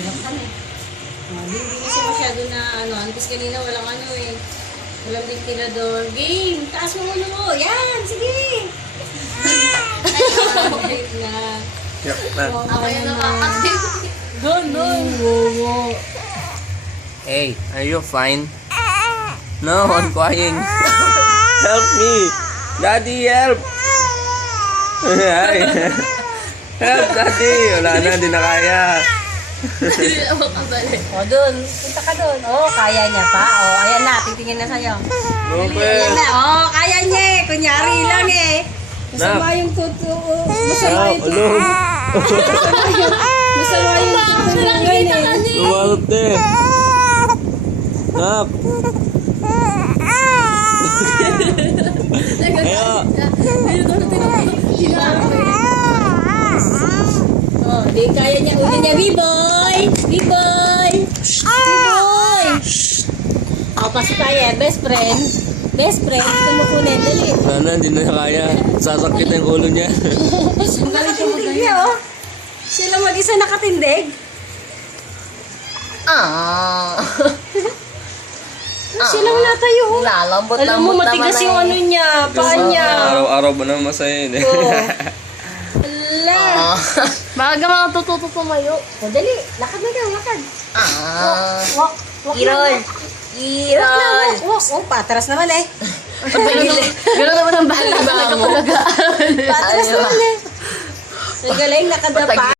Hirap ka na eh. Hindi na siya masyado na ano. Antes kanina walang ano eh. Walang ventilador. Game! Taas mo ulo mo! Yan! Sige! Ayun na. Yup na. Ako yung nakakasin. Doon! Wow! Hey, are you fine? No, I'm crying. Help me! Daddy, help! Ay. Help, Daddy! Wala na, di na kaya. O, doon. Punta ka doon. O, kaya niya pa. O, ayan na. Titingin na sa'yo. Ayan na. O, kaya niya eh. Kunyari lang eh. Masama yung tuto. Masama yung tuto. Masama yung tuto. Yan eh. Tumalot eh. Nak! Kaya! Oh, di kaya niya ulo niya. B-boy! B-boy! B-boy! Ako pa si Kaya, best friend. Best friend, gusto mo kunin. Dali. Wala na, hindi na kaya. Sasakit ang ulo niya. Ang nakatindig niya, oh. Siya lang mag-isa nakatindig. Siya lang natayo, oh. Lalambot Alam mo, matigas yung ano niya, paa niya. Araw-araw ba naman masaya yun eh. Oo. Ala. Baga mga tututo tumayo. O, dali. Lakad na daw, lakad. Walk. Walk Irol. na, walk. Walk. Oh, patras naman eh. Gano'n naman ang bali ba mo? Patras naman eh. Ang galing, nakadapa.